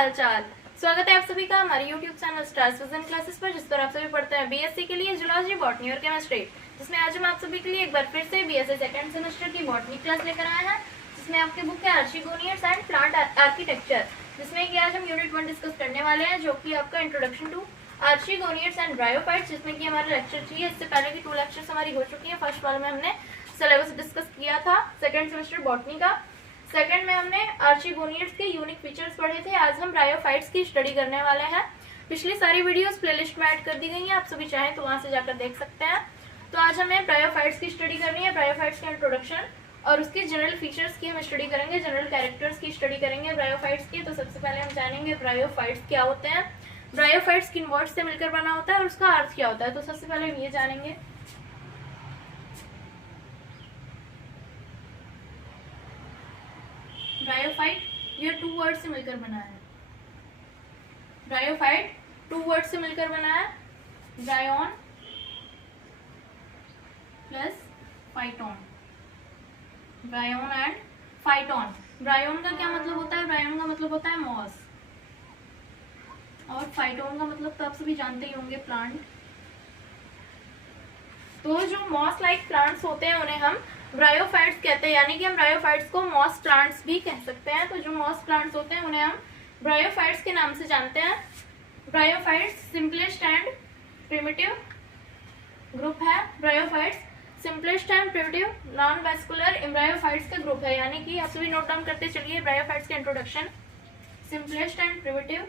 हाल चाल। स्वागत है आप सभी का हमारे YouTube channel stars vision classes पर, जिस पर आप सभी पढ़ते हैं बीएससी के लिए जूलॉजी, बॉटनी और केमिस्ट्री, जिसमें आज हम आप सभी के लिए एक बार फिर से बीएससी सेकंड सेमेस्टर की बॉटनी क्लास लेकर आए हैं, जिसमें आपकी बुक है आर्चिगोनियड्स एंड प्लांट आर्किटेक्चर, जिसमें कि आज हम यूनिट 1 डिस्कस करने वाले हैं, जो कि आपका इंट्रोडक्शन टू आर्चिगोनियड्स एंड ब्रायोफाइट्स, जिसमें कि हमारा लेक्चर 3 है। इससे पहले की 2 लेक्चर्स हमारी हो चुकी है। फर्स्ट वाले में हमने सिलेबस डिस्कस किया था सेकंड सेमेस्टर बॉटनी का, सेकंड में हमने आर्चिगोनियड्स के यूनिक फीचर्स पढ़े थे। आज हम ब्रायोफाइट्स की स्टडी करने वाले हैं। पिछली सारी वीडियोस प्लेलिस्ट में ऐड कर दी गई हैं, आप सभी चाहें तो वहां से जाकर देख सकते हैं। तो आज हमें ब्रायोफाइट्स की स्टडी करनी है। ब्रायोफाइट्स का इंट्रोडक्शन और उसके जनरल फीचर्स की हम स्टडी करेंगे, जनरल कैरेक्टर्स की स्टडी करेंगे ब्रायोफाइट्स की। तो सबसे पहले हम जानेंगे ब्रायोफाइट्स क्या होते हैं, ब्रायोफाइट्स किन वर्ड से मिलकर बना होता है और उसका अर्थ क्या होता है। तो सबसे पहले हम ये जानेंगे ब्रायोफाइट ये 2 वर्ड से मिलकर बना है। ब्रायोफाइट 2 वर्ड से मिलकर बना है, bryon plus phyton, bryon and phyton. Bryon का क्या मतलब होता है? ब्रायोन का मतलब होता है मॉस, और फाइटोन का मतलब तो आप सभी जानते ही होंगे, प्लांट। तो जो मॉस लाइक प्लांट्स होते हैं उन्हें हम ब्रायोफाइट्स कहते हैं, यानी कि हम ब्रायोफाइट्स को मॉस प्लांट्स भी कह सकते हैं। तो जो मॉस प्लांट्स होते हैं उन्हें हम ब्रायोफाइट्स के नाम से जानते हैं। Bryophytes simplest and primitive group है। Bryophytes simplest and primitive non vascular embryophytes का ग्रुप है, यानी कि आप सभी नोट डाउन करते चलिए ब्रायोफाइट्स के introduction. Simplest and primitive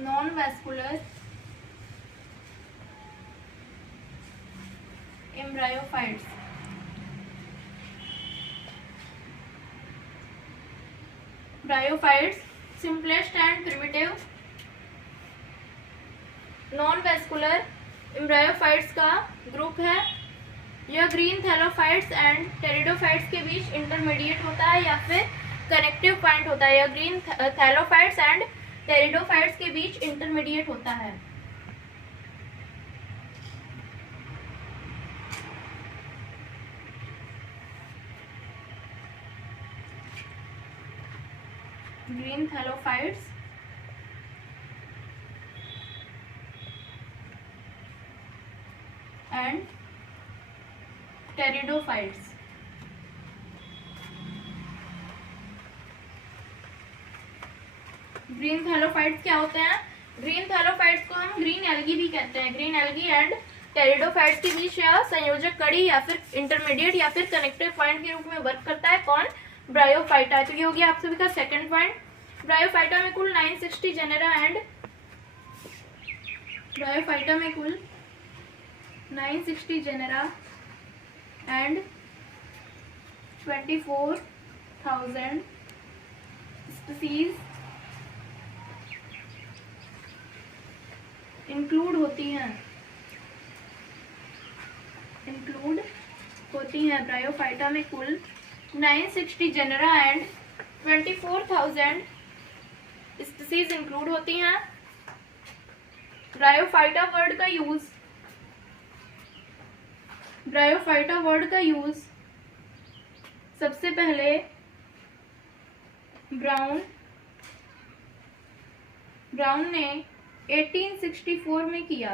non-vascular embryophytes। Bryophytes simplest and primitive non-vascular embryophytes का ग्रुप है। यह ग्रीन थैलोफाइट्स एंड टेरिडोफाइट्स के बीच इंटरमीडिएट होता है या फिर कनेक्टिव पॉइंट होता है। यह ग्रीन थैलोफाइट्स एंड टेरिडोफाइट्स के बीच इंटरमीडिएट होता है। Green thallophytes and pteridophytes. Green thallophytes क्या होते हैं? ग्रीन थैलोफाइट्स को हम ग्रीन एल्गी भी कहते हैं। ग्रीन एल्गी एंड टेरिडोफाइट्स के बीच यह संयोजक कड़ी या फिर इंटरमीडिएट या फिर कनेक्टिव पॉइंट के रूप में वर्क करता है। कौन? ब्रायोफाइटा। तो ये हो गया आप सभी का सेकंड पॉइंट। ब्रायोफाइटा में कुल 960 जेनेरा एंड ब्रायोफाइटा में कुल 960 जेनेरा एंड 24,000 स्पीसीज इंक्लूड होती हैं ब्रायोफाइटा में कुल 960 जेनेरा एंड 24,000 स्पीसीज इंक्लूड होती हैं। ब्रायोफाइटा वर्ड का यूज सबसे पहले ब्राउन ने 1864 में किया।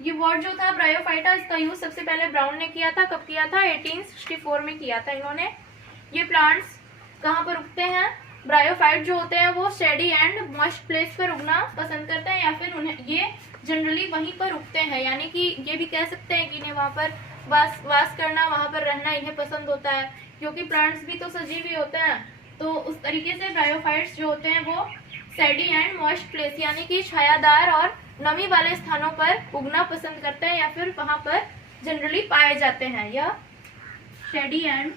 ये वर्ड जो था ब्रायोफाइटा, इसका यूज सबसे पहले ब्राउन ने किया था। कब किया था? 1864 में किया था इन्होंने। ये प्लांट्स कहाँ पर उगते हैं? ब्रायोफाइट जो होते हैं वो शेडी एंड मॉइस्ट प्लेस पर उगना पसंद करते हैं, या फिर उन्हें ये जनरली वहीं पर उगते हैं, यानी कि ये भी कह सकते हैं कि इन्हें वहां पर वास करना, वहां पर रहना इन्हें पसंद होता है, क्योंकि प्लांट्स भी तो सजीव ही होते हैं। तो उस तरीके से ब्रायोफाइट्स जो होते हैं वो सैडी एंड मॉइस्ट प्लेस, यानी कि छायादार और नमी वाले स्थानों पर उगना पसंद करते हैं, या फिर वहां पर जनरली पाए जाते हैं। यह सैडी एंड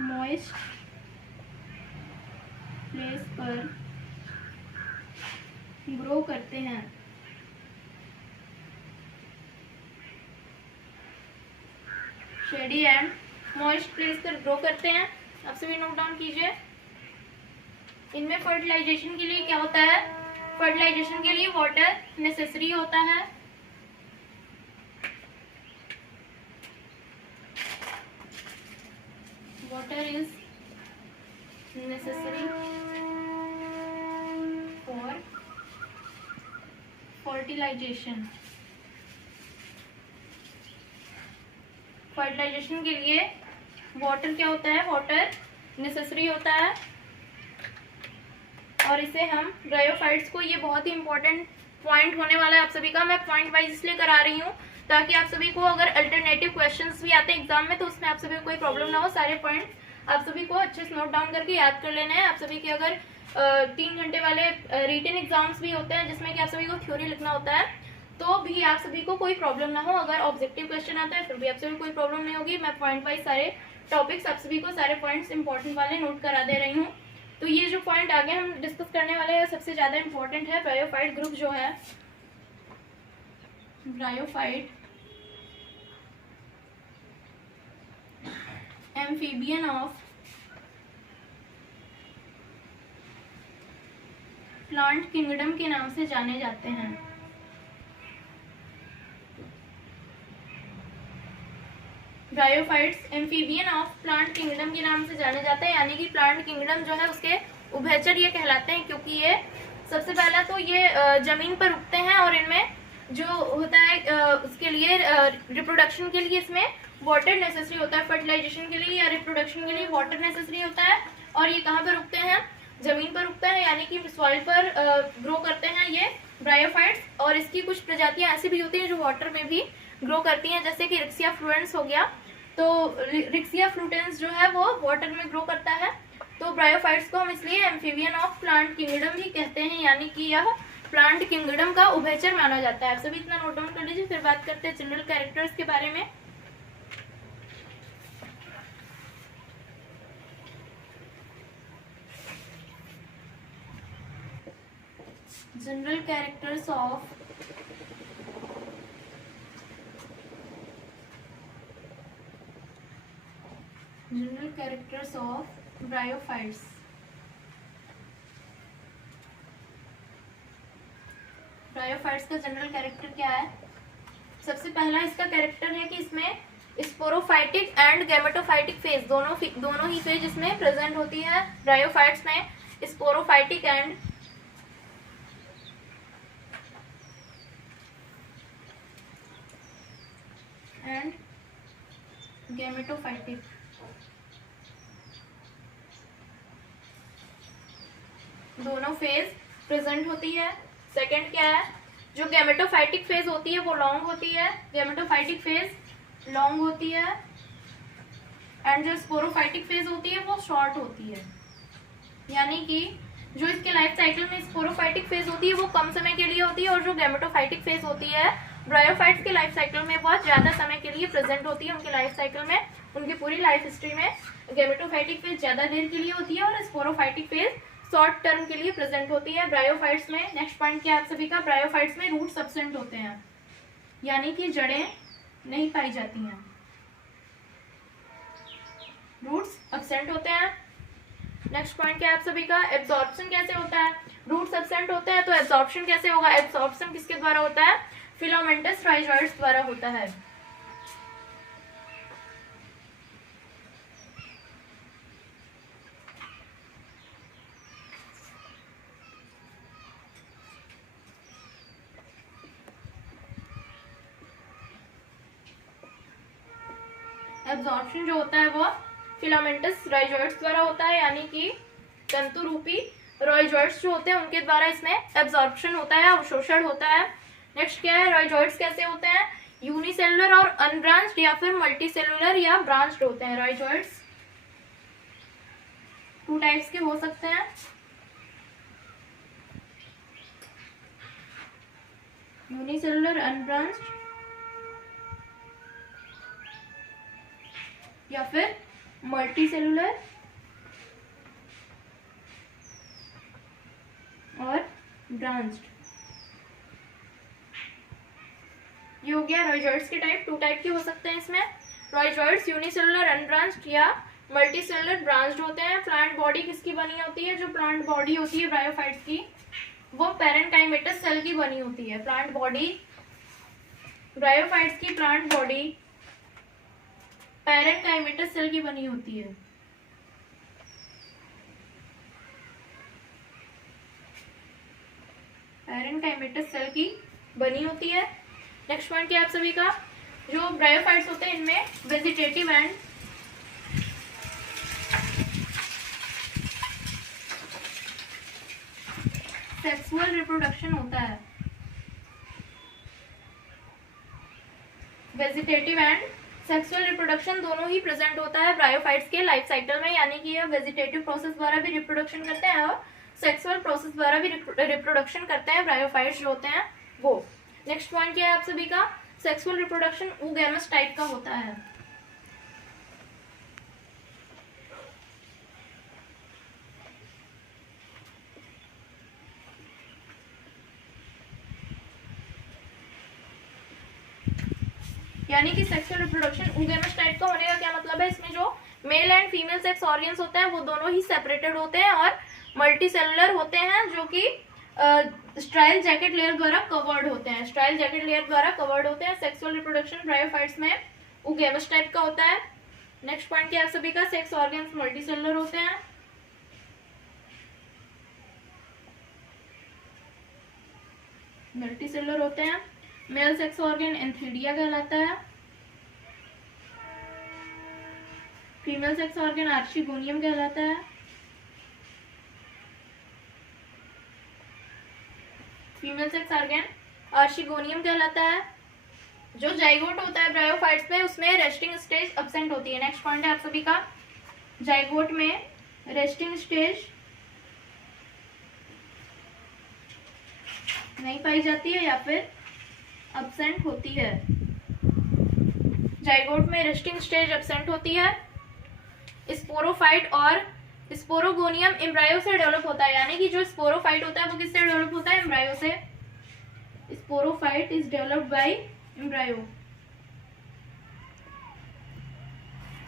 मॉइस्ट प्लेस पर ग्रो करते हैं। शेडी एंड मॉइस्ट प्लेस पर ग्रो करते हैं। आप सभी नोट डाउन कीजिए। इनमें फर्टिलाइजेशन के लिए क्या होता है? फर्टिलाइजेशन के लिए वाटर नेसेसरी होता है। Water is necessary for fertilization. Fertilization के लिए वाटर क्या होता है, वाटर नेसेसरी होता है। और इसे हम ब्रायोफाइट्स को, ये बहुत ही इंपॉर्टेंट पॉइंट होने वाला है आप सभी का, मैं पॉइंट वाइज इसलिए करा रही हूँ ताकि आप सभी को अगर अल्टरनेटिव क्वेश्चंस भी आते हैं एग्जाम में तो उसमें आप सभी को कोई प्रॉब्लम ना हो। सारे पॉइंट आप सभी को अच्छे से नोट डाउन करके याद कर लेना है। आप सभी के अगर 3 घंटे वाले रिटन एग्जाम्स भी होते हैं जिसमें कि आप सभी को थ्योरी लिखना होता है तो भी आप सभी को कोई प्रॉब्लम ना हो। अगर ऑब्जेक्टिव क्वेश्चन आता है फिर भी आप सभी को कोई प्रॉब्लम नहीं होगी। मैं पॉइंट वाइज सारे टॉपिक्स आप सभी को सारे पॉइंट्स इंपॉर्टेंट वाले नोट करा दे रही हूँ। तो ये जो पॉइंट आगे हम डिस्कस करने वाले हैं सबसे ज्यादा इंपॉर्टेंट है। ब्रायोफाइट ग्रुप जो है, bryophyte amphibian of plant kingdom के नाम से जाने जाते हैं। Bryophytes amphibian of plant kingdom के नाम से जाने जाते हैं, यानी कि प्लांट किंगडम जो है उसके उभयचर ये कहलाते हैं क्योंकि ये सबसे पहला तो ये जमीन पर उगते हैं और इनमें जो होता है उसके लिए रिप्रोडक्शन के लिए इसमें वाटर नेसेसरी होता है। फर्टिलाइजेशन के लिए या रिप्रोडक्शन के लिए वाटर नेसेसरी होता है। और ये कहाँ पर उगते हैं, जमीन पर उगता है, यानी कि सॉइल पर ग्रो करते हैं ये ब्रायोफाइट्स। और इसकी कुछ प्रजातियां ऐसी भी होती हैं जो वाटर में भी ग्रो करती हैं, जैसे कि रिक्सिया फ्लुएंस हो गया। तो रिक्सिया फ्लूटेंस जो है वो वाटर में ग्रो करता है। तो ब्रायोफाइट्स को हम इसलिए एम्फीबियन ऑफ प्लांट किंगडम भी कहते हैं, यानी कि यह प्लांट किंगडम का उभयचर माना जाता है। आप सभी इतना नोट डाउन कर लीजिए। फिर बात करते हैं जनरल कैरेक्टर्स के बारे में। General characters of bryophytes. Bryophytes का जनरल कैरेक्टर क्या है? सबसे पहला इसका कैरेक्टर है कि इसमें स्पोरोफाइटिक एंड गैमेटोफाइटिक फेज दोनों ही फेज इसमें प्रेजेंट होती है। ब्रायोफाइट्स में स्पोरोफाइटिक एंड गैमेटोफाइटिक दोनों फेज प्रेजेंट होती है। सेकंड क्या है, जो गैमेटोफाइटिक फेज होती है वो लॉन्ग होती है, गैमेटोफाइटिक फेज लॉन्ग होती है। एंड जो स्पोरोफाइटिक फेज होती है वो शॉर्ट होती है, यानी कि जो इसके लाइफ साइकिल में स्पोरोफाइटिक फेज होती है वो कम समय के लिए होती है और जो गैमेटोफाइटिक फेज होती है ब्रायोफाइट्स के लाइफ साइकिल में बहुत ज्यादा समय के लिए प्रेजेंट होती है। उनके लाइफ साइकिल में, उनकी पूरी लाइफ हिस्ट्री में गैमेटोफाइटिक फेज ज्यादा देर के लिए होती है और स्पोरोफाइटिक फेज शॉर्ट टर्म के लिए प्रेजेंट होती है। ब्रायोफाइट्स में नेक्स्ट पॉइंट क्या है आप सभी का, ब्रायोफाइट्स में रूट्स एब्सेंट होते हैं, यानी कि जड़ें नहीं पाई जाती हैं, रूट्स एब्सेंट होते हैं। नेक्स्ट पॉइंट क्या है आप सभी का, एब्जॉर्प्शन कैसे होता है? रूट्स एब्सेंट होते हैं तो एब्जॉर्प्शन कैसे होगा? एब्जॉर्प्शन किसके द्वारा होता है? फिलामेंटस राइजोइड्स द्वारा होता है। एब्जॉर्प्शन जो होता है वो फिलामेंटस राइजोइड्स द्वारा होता है, यानी कि तंतु रूपी राइजोइड्स जो होते हैं उनके द्वारा इसमें एब्जॉर्प्शन होता है, अवशोषण होता है। नेक्स्ट क्या है, राइजोइड्स कैसे होते हैं? यूनिसेलुलर और अनब्रांच्ड या फिर मल्टीसेलुलर या ब्रांच्ड होते हैं। राइजोइड्स 2 टाइप्स के हो सकते हैं, यूनिसेलुलर अनब्रांच्ड या फिर मल्टीसेलुलर और ब्रांच्ड। ये हो गया राइजोइड्स के टाइप। 2 टाइप के हो सकते हैं इसमें। राइजोइड्स यूनिसेलुलर अनब्रांच्ड या मल्टीसेलुलर ब्रांच्ड होते हैं। प्लांट बॉडी किसकी बनी होती है? जो प्लांट बॉडी होती है ब्रायोफाइट्स की वो पैरेनकाइमेटस सेल की बनी होती है। प्लांट बॉडी, ब्रायोफाइट्स की प्लांट बॉडी पैरेनकाइमेटस सेल की बनी होती है। पैरेनकाइमेटस सेल की बनी होती है। नेक्स्ट पॉइंट क्या है आप सभी का, जो ब्रायोफाइट्स होते हैं इनमें वेजिटेटिव एंड सेक्सुअल रिप्रोडक्शन होता है। वेजिटेटिव एंड सेक्सुअल रिप्रोडक्शन दोनों ही प्रेजेंट होता है ब्रायोफाइट्स के लाइफ साइकिल में, यानी कि ये वेजिटेटिव प्रोसेस द्वारा भी रिप्रोडक्शन करते हैं और सेक्सुअल प्रोसेस द्वारा भी रिप्रोडक्शन करते हैं ब्रायोफाइट्स जो होते हैं वो। नेक्स्ट पॉइंट क्या है आप सभी का, सेक्सुअल रिप्रोडक्शन oogamous टाइप का होता है। यानी कि सेक्सुअल रिप्रोडक्शन oogamous टाइप का होने का क्या मतलब है, इसमें जो male and female sex organs होते हैं वो दोनों ही सेपरेटेड होते हैं और मल्टीसेलुलर होते हैं, जो कि स्ट्राइल जैकेट लेयर द्वारा कवर्ड होते हैं। स्ट्राइल जैकेट लेयर द्वारा कवर्ड होते हैं। सेक्सुअल रिप्रोडक्शन ब्रायोफाइट्स में oogamous टाइप का होता है। नेक्स्ट पॉइंट क्या है सभी का, सेक्स ऑर्गन्स मल्टीसेलुलर होते हैं। मल्टीसेलुलर होते हैं। मेल सेक्स ऑर्गन एंथीडिया कहलाता है। फीमेल सेक्स ऑर्गन आर्चिगोनियम कहलाता है। फीमेल सेक्स ऑर्गन आर्चिगोनियम कहलाता है। जो जाइगोट होता है ब्रायोफाइट्स में उसमें रेस्टिंग स्टेज अब्सेंट होती है। नेक्स्ट पॉइंट है आप सभी का, जाइगोट में रेस्टिंग स्टेज नहीं पाई जाती है या फिर अब्सेंट होती है। जाइगोट में रेस्टिंग स्टेज अब्सेंट होती है। स्पोरोफाइट और स्पोरोगोनियम एम्ब्रायो से डेवलप होता है, यानी कि जो स्पोरोफाइट होता है वो किससे डेवलप होता है, एम्ब्रायो से। Sporophyte is developed by embryo.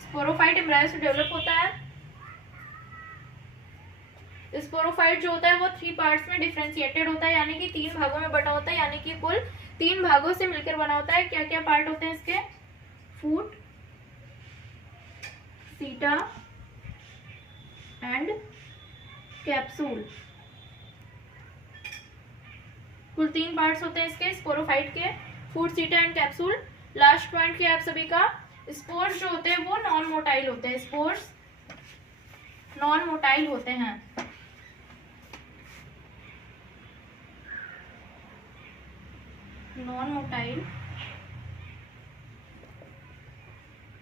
Sporophyte embryo से डेवलप होता है। स्पोरोफाइट जो होता है वो 3 पार्ट्स में डिफरेंशिएटेड होता है, यानी कि 3 भागों में बटा होता है, यानी कि कुल 3 भागों से मिलकर बना होता है। क्या क्या पार्ट होते हैं इसके, फूट, सीटा एंड कैप्सूल। कुल 3 पार्ट्स होते हैं इसके स्पोरोफाइट के, फूट, सीटा एंड कैप्सूल। लास्ट पॉइंट क्या है आप सभी का, स्पोर्स जो होते हैं वो नॉन मोटाइल होते हैं। स्पोर्स नॉन मोटाइल होते हैं। नॉन मोटाइल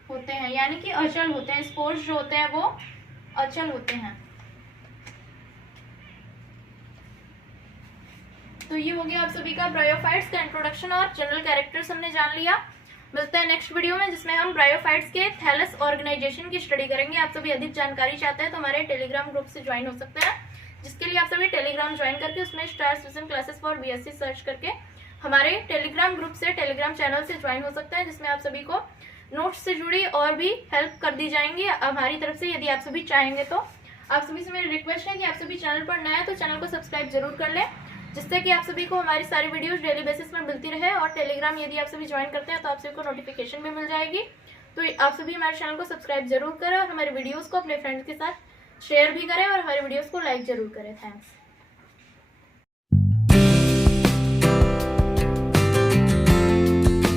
होते हैं, यानी कि अचल होते हैं। स्पोर्स जो होते हैं वो अचल होते हैं। तो ये हो गया आप सभी का ब्रायोफाइट्स का इंट्रोडक्शन और जनरल कैरेक्टर्स हमने जान लिया। मिलते हैं नेक्स्ट वीडियो में जिसमें हम ब्रायोफाइट्स के थैलस ऑर्गेनाइजेशन की स्टडी करेंगे। आप सभी अधिक जानकारी चाहते हैं तो हमारे टेलीग्राम ग्रुप से ज्वाइन हो सकते हैं, जिसके लिए आप सभी टेलीग्राम ज्वाइन करके उसमें stars vision classes for BSc search करके हमारे टेलीग्राम ग्रुप से टेलीग्राम चैनल से ज्वाइन हो सकते हैं, जिसमें आप सभी को नोट्स से जुड़ी और भी हेल्प कर दी जाएंगी हमारी तरफ से, यदि आप सभी चाहेंगे तो। आप सभी से मेरी रिक्वेस्ट है कि आप सभी चैनल पर नए हैं तो चैनल को सब्सक्राइब जरूर कर लें, जिससे कि आप सभी को हमारी सारी वीडियोस डेली बेसिस पर मिलती रहे। और टेलीग्राम यदि आप सभी ज्वाइन करते हैं तो आप सभी को नोटिफिकेशन भी मिल जाएगी। तो आप सभी हमारे चैनल को सब्सक्राइब जरूर करें और हमारे वीडियोस को अपने फ्रेंड्स के साथ शेयर भी करें और हमारे वीडियोस को लाइक जरूर करें। थैंक्स।